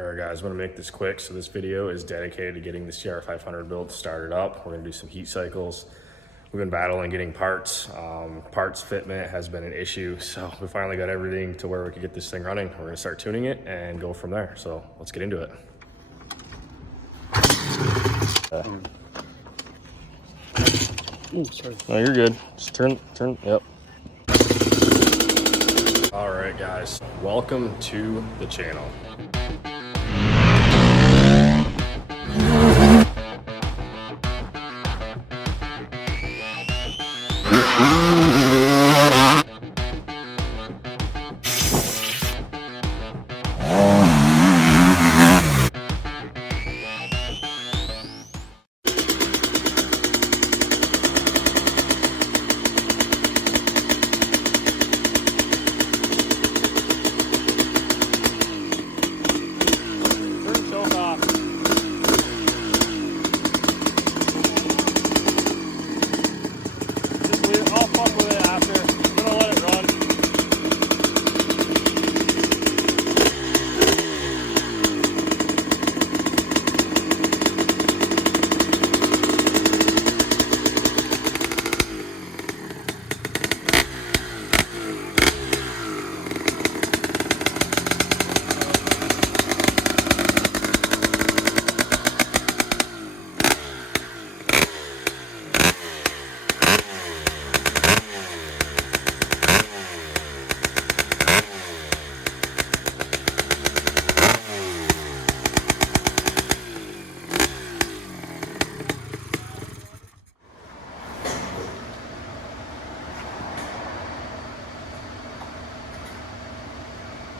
All right guys, I'm gonna make this quick. So this video is dedicated to getting the CR500 build started up. We're gonna do some heat cycles. We've been battling getting parts. Parts fitment has been an issue. So we finally got everything to where we could get this thing running. We're gonna start tuning it and go from there. So let's get into it. Oh, sorry. No, you're good. Just turn, yep. All right guys, welcome to the channel.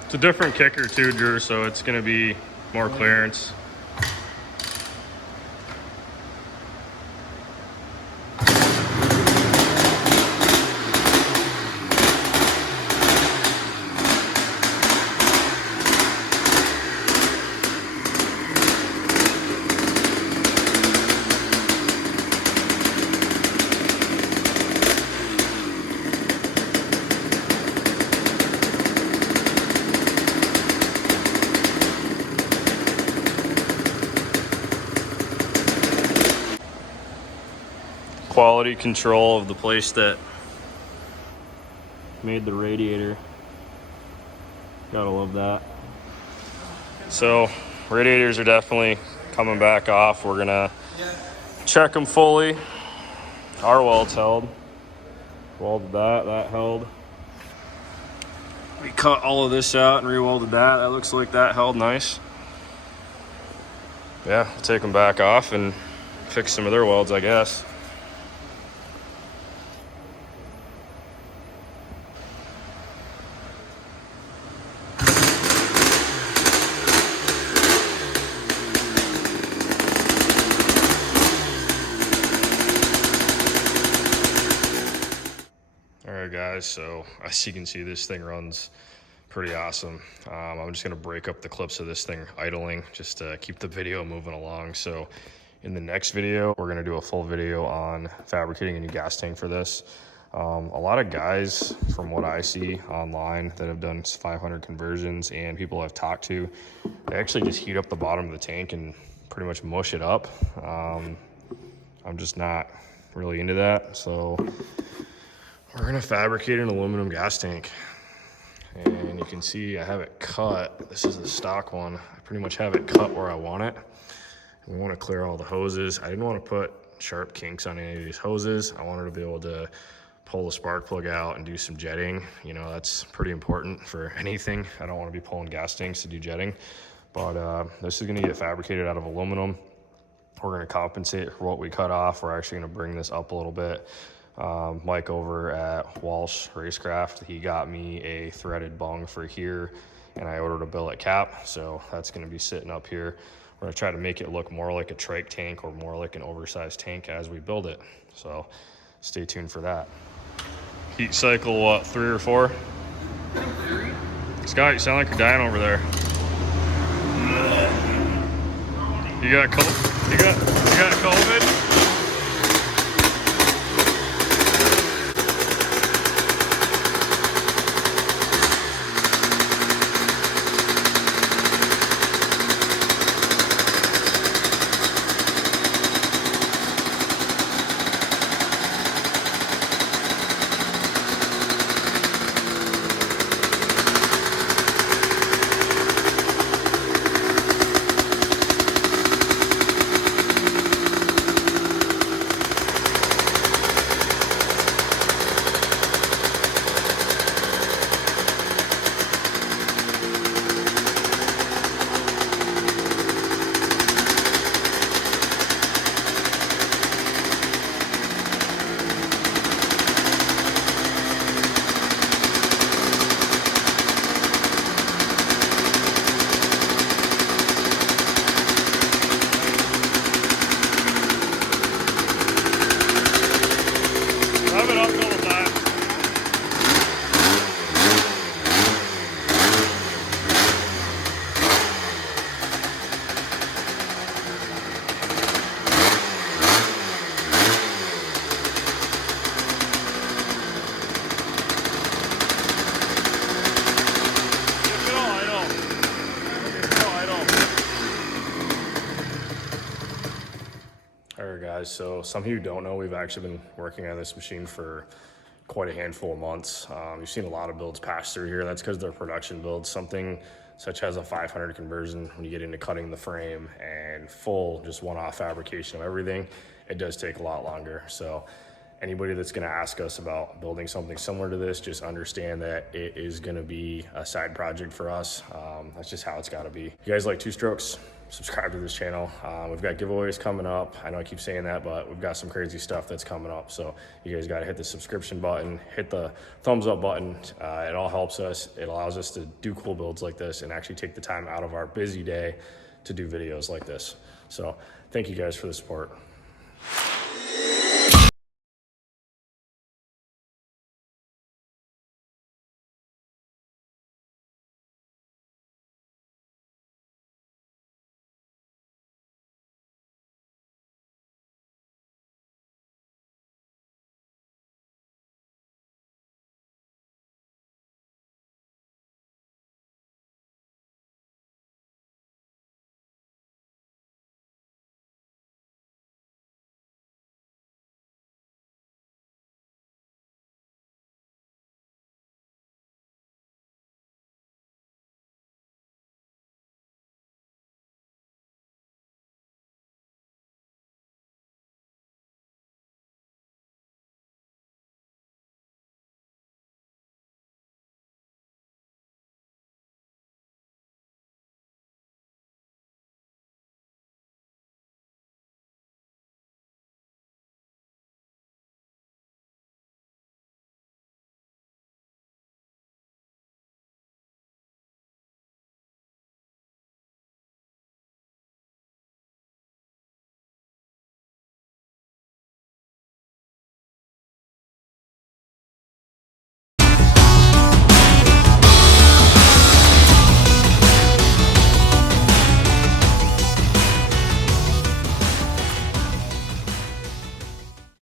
It's a different kicker too, Drew, so it's gonna be more clearance. Quality control of the place that made the radiator. Gotta love that. So radiators are definitely coming back off. We're gonna check them fully. Our welds held. Welded that held. We cut all of this out and re-welded that. That looks like that held nice. Yeah, we'll take them back off and fix some of their welds, I guess. Alright guys, so as you can see, this thing runs pretty awesome. I'm just going to break up the clips of this thing idling just to keep the video moving along. So in the next video, we're going to do a full video on fabricating a new gas tank for this. A lot of guys, from what I see online, that have done 500 conversions and people I've talked to, they actually just heat up the bottom of the tank and pretty much mush it up. I'm just not really into that. So we're gonna fabricate an aluminum gas tank. And you can see I have it cut. This is the stock one. I pretty much have it cut where I want it. We wanna clear all the hoses. I didn't wanna put sharp kinks on any of these hoses. I wanted to be able to pull the spark plug out and do some jetting. You know, that's pretty important for anything. I don't wanna be pulling gas tanks to do jetting. But this is gonna get fabricated out of aluminum. We're gonna compensate for what we cut off. We're actually gonna bring this up a little bit. Mike over at Walsh Racecraft, he got me a threaded bung for here, and I ordered a billet cap, so that's going to be sitting up here. We're going to try to make it look more like a trike tank or more like an oversized tank as we build it, so stay tuned for that. Heat cycle, what, 3 or 4? Scott, you sound like you're dying over there. You got COVID? guys. So some of you don't know, we've actually been working on this machine for quite a handful of months. You've seen a lot of builds pass through here. That's because they're production builds. Something such as a 500 conversion, when you get into cutting the frame and full just one-off fabrication of everything, it does take a lot longer. So anybody that's going to ask us about building something similar to this, just understand that it is going to be a side project for us. That's just how it's got to be. If you guys like two strokes, subscribe to this channel. We've got giveaways coming up. I know I keep saying that, but we've got some crazy stuff that's coming up. So you guys got to hit the subscription button, hit the thumbs up button. It all helps us. It allows us to do cool builds like this and actually take the time out of our busy day to do videos like this. So thank you guys for the support.